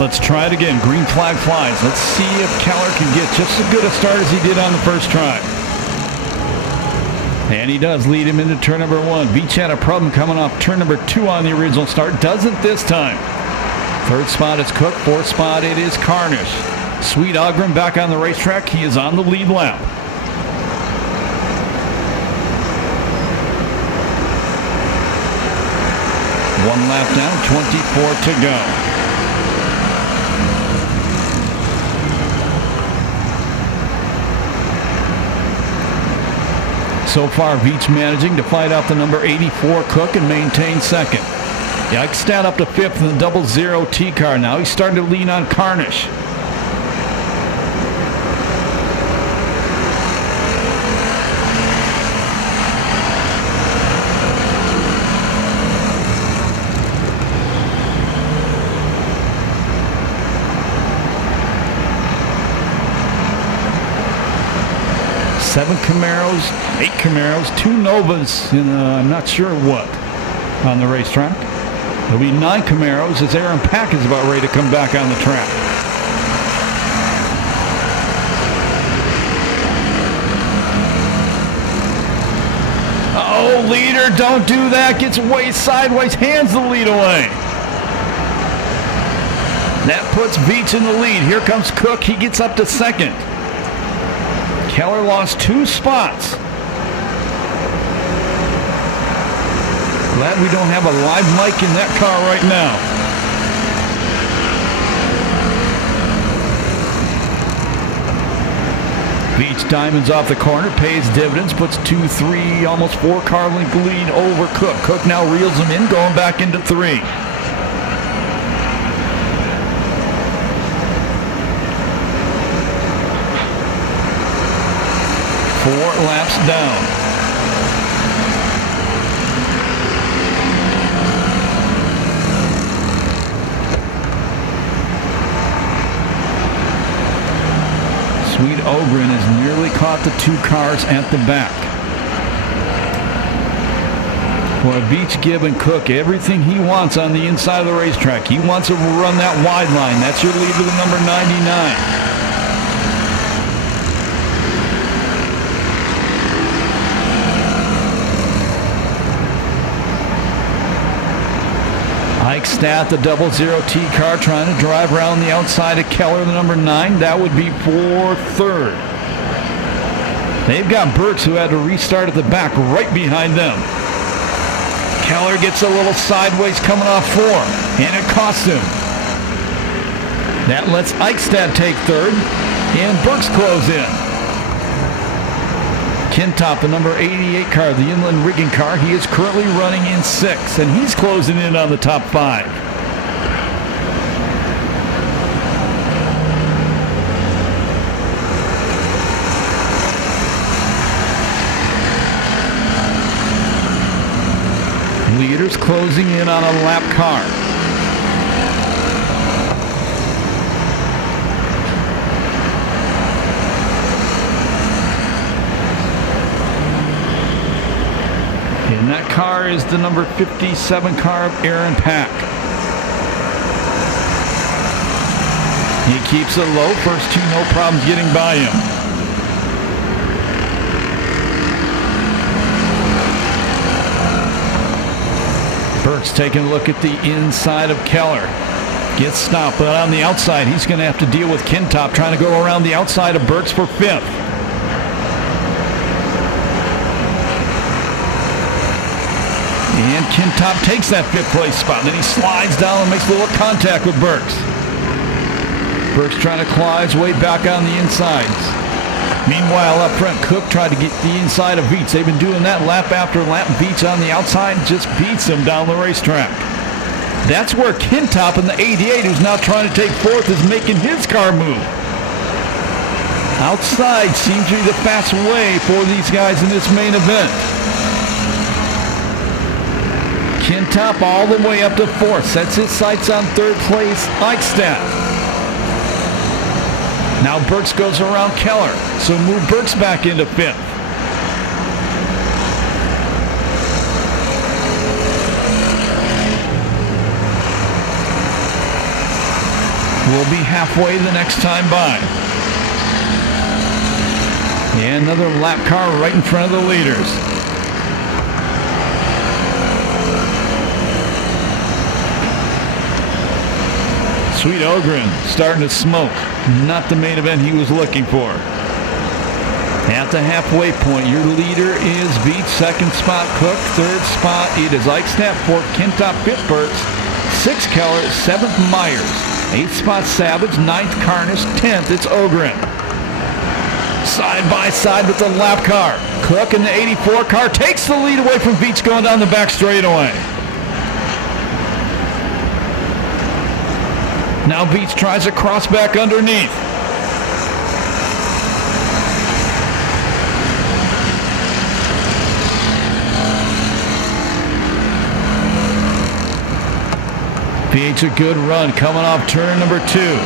Let's try it again. Green flag flies. Let's see if Keller can get just as good a start as he did on the first try. And he does lead him into turn number 1. Beach had a problem coming off turn number 2 on the original start. Doesn't this time. Third spot is Cook. Fourth spot it is Carnish. Sweet Ogren back on the racetrack. He is on the lead lap. One lap down, 24 to go. So far, Veach managing to fight out the number 84 Cook and maintain second. Eichstadt up to 5th in the 00 T car. Now he's starting to lean on Carnish. Seven Camaros, 8 Camaros, 2 Novas, and I'm not sure what on the racetrack. There'll be 9 Camaros as Aaron Pack is about ready to come back on the track. Oh, leader, don't do that. Gets way sideways, hands the lead away. That puts Veach in the lead. Here comes Cook. He gets up to second. Keller lost 2 spots. Glad we don't have a live mic in that car right now. Beach diamonds off the corner, pays dividends, puts 2, 3, almost 4 car length lead over Cook. Cook now reels him in, going back into 3. Four laps down. Sweet Ogren has nearly caught the 2 cars at the back. Well, Beach giving Cook everything he wants on the inside of the racetrack. He wants to run that wide line. That's your lead to the number 99. Eichstadt, the 00 T car, trying to drive around the outside of Keller, the number 9. That would be for third. They've got Burks, who had to restart at the back, right behind them. Keller gets a little sideways coming off 4, and it costs him. That lets Eichstadt take third, and Burks close in. Kintop, the number 88 car, the inland rigging car, he is currently running in 6th, and he's closing in on the top 5. Leaders closing in on a lap car. And that car is the number 57 car of Aaron Pack. He keeps it low. First 2, no problems getting by him. Burks taking a look at the inside of Keller. Gets stopped, but on the outside, he's going to have to deal with Kintop trying to go around the outside of Burks for 5th. And Kintop takes that 5th place spot. Then he slides down and makes a little contact with Burks. Burks trying to claw his way back on the insides. Meanwhile, up front, Cook tried to get the inside of Beach. They've been doing that lap after lap. Beach on the outside just beats him down the racetrack. That's where Kintop in the 88, who's now trying to take 4th, is making his car move. Outside seems to be the fast way for these guys in this main event. Kintop all the way up to 4th. Sets his sights on 3rd place, Eichstadt. Now Burks goes around Keller, so move Burks back into 5th. will be halfway the next time by. And another lap car right in front of the leaders. Sweet Ogren starting to smoke. Not the main event he was looking for. At the halfway point, your leader is Beach. Second spot, Cook. Third spot, it is Eichstadt. Fourth, Kintop. Fifth, Burks. Sixth, Keller. Seventh, Myers. Eighth spot, Savage. Ninth, Carnish. 10th, it's Ogren. Side by side with the lap car. Cook in the 84 car takes the lead away from Beach going down the back straightaway. Now Beach tries to cross back underneath. Beach a good run coming off turn number 2.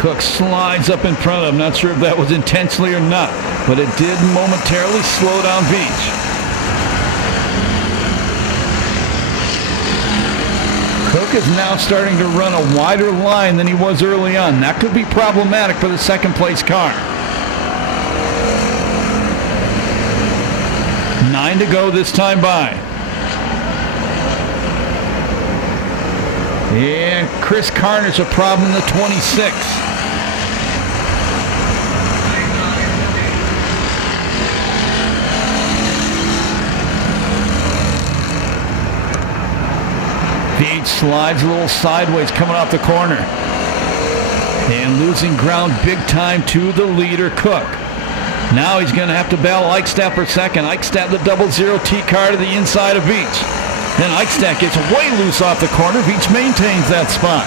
Cook slides up in front of him. Not sure if that was intentionally or not, but it did momentarily slow down Beach. Cook is now starting to run a wider line than he was early on. That could be problematic for the second place car. 9 to go this time by. And Chris Carnish a problem in the 26. Beach slides a little sideways coming off the corner. And losing ground big time to the leader, Cook. Now he's going to have to battle Eichstadt for second. Eichstadt, the 00T car to the inside of Beach. Then Eichstadt gets way loose off the corner. Beach maintains that spot.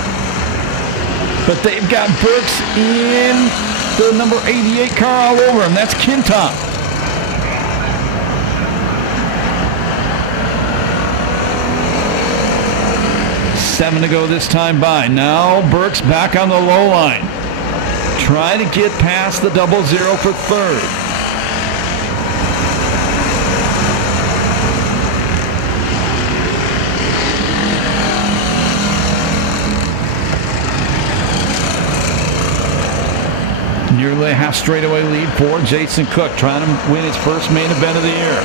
But they've got Burks in the number 88 car all over him. That's Kintop. Seven to go this time by. Now Burks back on the low line. Trying to get past the 00 for third. Nearly a half straightaway lead for Jason Cook, trying to win his first main event of the year.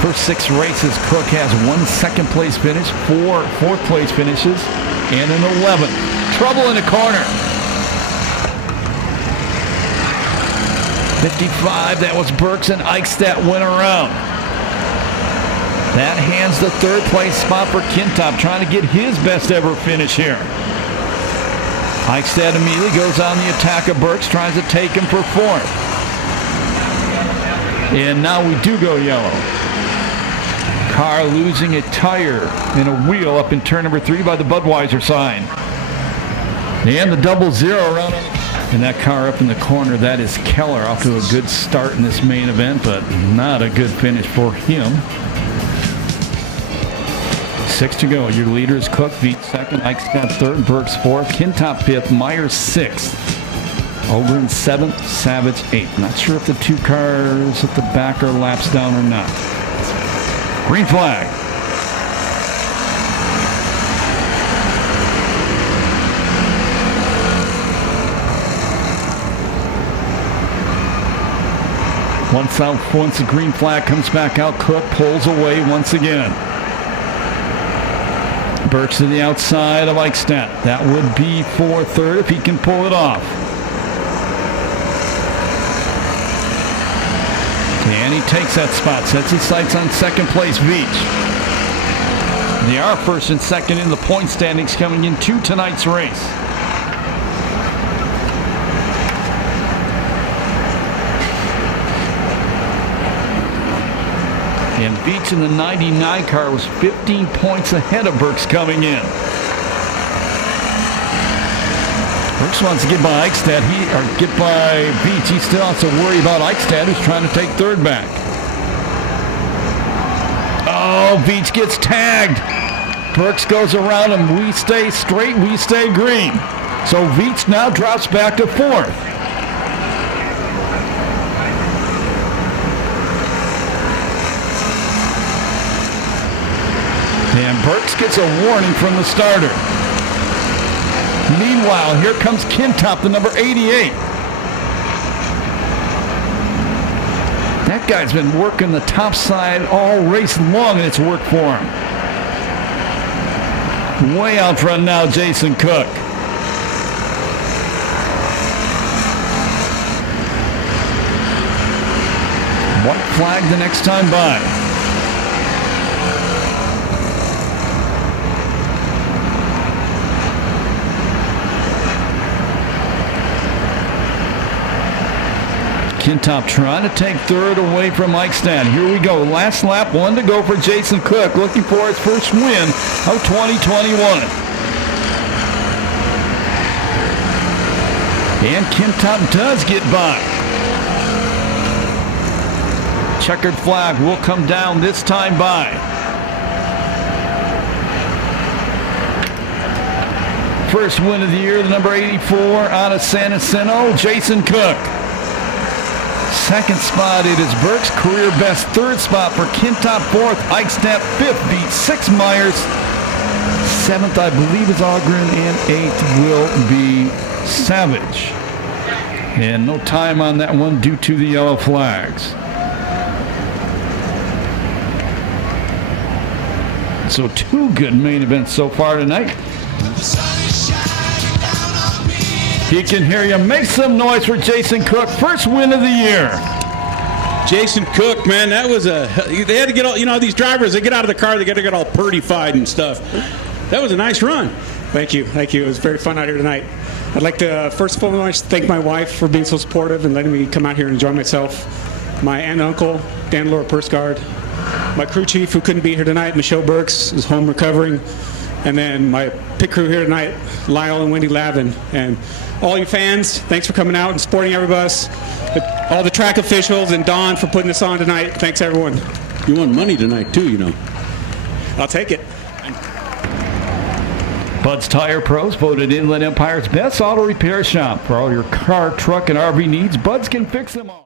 First 6 races, Cook has 1 second place finish, 4 fourth place finishes, and an 11th. Trouble in the corner. 55, that was Burks and Eichstadt went around. That hands the third place spot for Kintop, trying to get his best ever finish here. Eichstadt immediately goes on the attack of Burks, tries to take him for fourth. And now we do go yellow. Car losing a tire and a wheel up in turn number 3 by the Budweiser sign. And the 00 around. And that car up in the corner, that is Keller, off to a good start in this main event, but not a good finish for him. 6 to go. Your leader is Cook, Beach second, Eichstadt third, Burks fourth, Kintop fifth, Myers sixth, Ogren seventh, Savage eighth. Not sure if the 2 cars at the back are laps down or not. Green flag. Once the green flag comes back out, Cook pulls away once again. Burks to the outside of Eichstadt. That would be for third if he can pull it off. And he takes that spot, sets his sights on second place Beach. They are first and second in the point standings coming into tonight's race. And Beach in the 99 car was 15 points ahead of Burks coming in. Burks wants to get by Eichstadt, get by Beach. He still has to worry about Eichstadt, who's trying to take third back. Oh, Beach gets tagged. Burks goes around him. We stay straight, we stay green. So Viets now drops back to fourth. And Burks gets a warning from the starter. Meanwhile, here comes Kintop, the number 88. That guy's been working the top side all race long, and it's worked for him. Way out front now, Jason Cook. White flag the next time by. Kintop trying to take third away from Mike Stan. Here we go. Last lap, one to go for Jason Cook, looking for his first win of 2021. And Kintop does get by. Checkered flag will come down this time by. First win of the year, the number 84 out of San Jacinto, Jason Cook. Second spot, it is Burks. Career best. Third spot for Kintop. Fourth, Eichstadt. Fifth, beat 6 Myers. Seventh, I believe, is Ogren. And eighth will be Savage. And no time on that one due to the yellow flags. So 2 good main events so far tonight. He can hear you. Make some noise for Jason Cook. First win of the year. Jason Cook, man, that was they had to get all, these drivers, they get out of the car, they got to get all purdy-fied and stuff. That was a nice run. Thank you. It was very fun out here tonight. I'd like to first and foremost thank my wife for being so supportive and letting me come out here and enjoy myself. My aunt and uncle, Dan and Laura Persgard. My crew chief who couldn't be here tonight, Michelle Burks, is home recovering. And then my pit crew here tonight, Lyle and Wendy Lavin. And all you fans, thanks for coming out and supporting everybody. All the track officials and Don for putting this on tonight. Thanks, everyone. You won money tonight, too, I'll take it. Bud's Tire Pros voted Inland Empire's best auto repair shop. For all your car, truck, and RV needs, Bud's can fix them all.